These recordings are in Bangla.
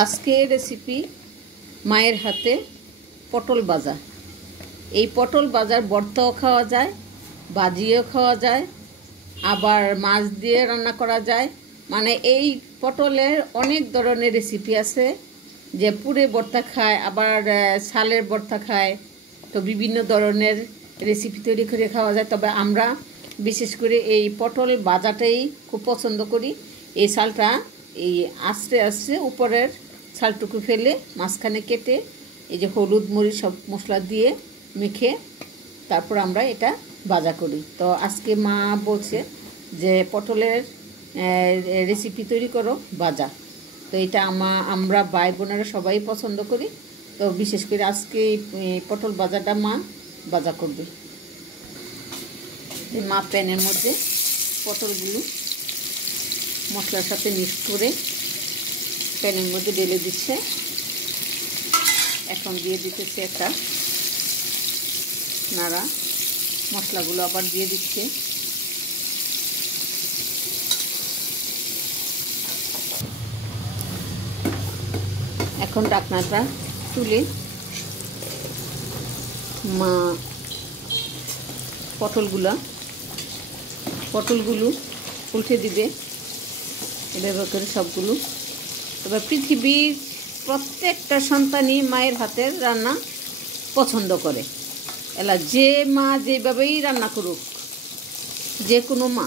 আজকে রেসিপি মায়ের হাতে পটল ভাজা। এই পটল ভাজার ভর্তাও খাওয়া যায়, ভাজিও খাওয়া যায়, আবার মাছ দিয়ে রান্না করা যায়। মানে এই পটলের অনেক ধরনের রেসিপি আছে, যে পুরে ভর্তা খায়, আবার ছালের ভর্তা খায়। তো বিভিন্ন ধরনের রেসিপি তৈরি করে খাওয়া যায়। তবে আমরা বিশেষ করে এই পটল ভাজাটাই খুব পছন্দ করি। এই ছালটা এই আস্তে আস্তে উপরের ছালটুকু ফেলে মাঝখানে কেটে এই যে হলুদ মরিচ সব মশলা দিয়ে মেখে তারপর আমরা এটা ভাজা করি। তো আজকে মা বলছে যে পটলের রেসিপি তৈরি করো ভাজা। তো এটা আমরা ভাই বোনেরা সবাই পছন্দ করি। তো বিশেষ করে আজকে পটল ভাজাটা মা ভাজা করবে। মা প্যানের মধ্যে পটলগুলো মশলার সাথে মিক্স করে প্যানের মধ্যে ঢেলে দিচ্ছে। এখন দিয়ে দিতেছে একটা নাড়া, মশলাগুলো আবার দিয়ে দিচ্ছে। এখন ঢাকনাটা তুলে মা পটলগুলো উল্টে দিবে এভাবে করে সবগুলো। তবে পৃথিবীর প্রত্যেকটা সন্তানই মায়ের হাতের রান্না পছন্দ করে। এলা যে মা যেভাবেই রান্না করুক, যে কোনো মা,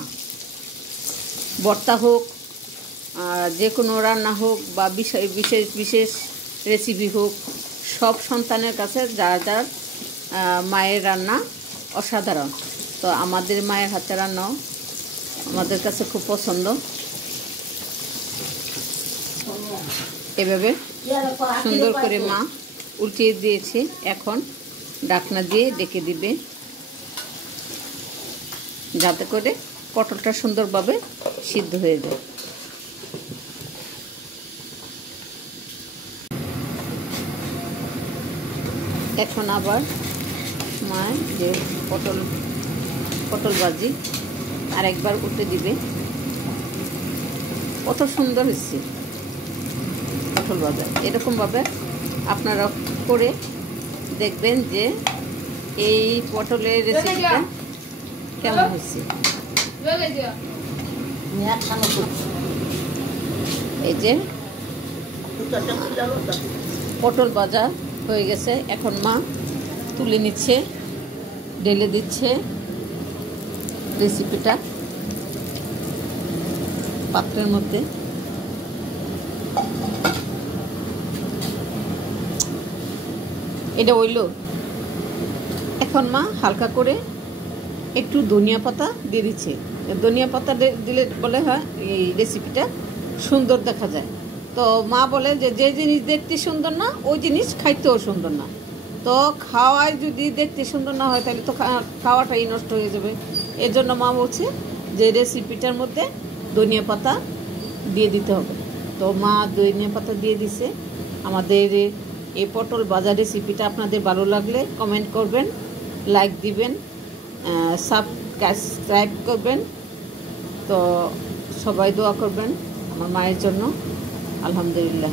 ভর্তা হোক, যে কোনো রান্না হোক বা বিশেষ রেসিপি হোক, সব সন্তানের কাছে যার মায়ের রান্না অসাধারণ। তো আমাদের মায়ের হাতে রান্নাও আমাদের কাছে খুব পছন্দ। এভাবে সুন্দর করে মা উল্টিয়ে দিয়েছে। এখন ঢাকনা দিয়ে ডেকে দিবে, যাতে করে পটলটা সুন্দরভাবে সিদ্ধ হয়ে যায়। এখন আবার মা যে পটল ভাজি আরেকবার উল্টে দিবে। কত সুন্দর হয়েছে পটল ভাজা। এরকমভাবে আপনারা করে দেখবেন যে এই পটলের রেসিপিটা কেমন হয়েছে। এই যে পটল ভাজা হয়ে গেছে। এখন মা তুলে নিচ্ছে, ঢেলে দিচ্ছে রেসিপিটা পাত্রের মধ্যে। এটা হইল। এখন মা হালকা করে একটু ধনিয়া পাতা দিয়ে দিচ্ছে। ধনিয়া পাতা দিলে বলে হয় এই রেসিপিটা সুন্দর দেখা যায়। তো মা বলে যে যে জিনিস দেখতে সুন্দর না, ওই জিনিস খাইতেও সুন্দর না। তো খাওয়ায় যদি দেখতে সুন্দর না হয় তাহলে তো খাওয়াটাই নষ্ট হয়ে যাবে। এর জন্য মা বলছে যে রেসিপিটার মধ্যে ধনিয়া পাতা দিয়ে দিতে হবে। তো মা ধনিয়া পাতা দিয়ে দিছে। আমাদের এই পটল ভাজা রেসিপিটা আপনাদের ভালো লাগলে কমেন্ট করবেন, লাইক দিবেন, সাবস্ক্রাইব করবেন। তো সবাই দোয়া করবেন আমার মায়ের জন্য। আলহামদুলিল্লাহ।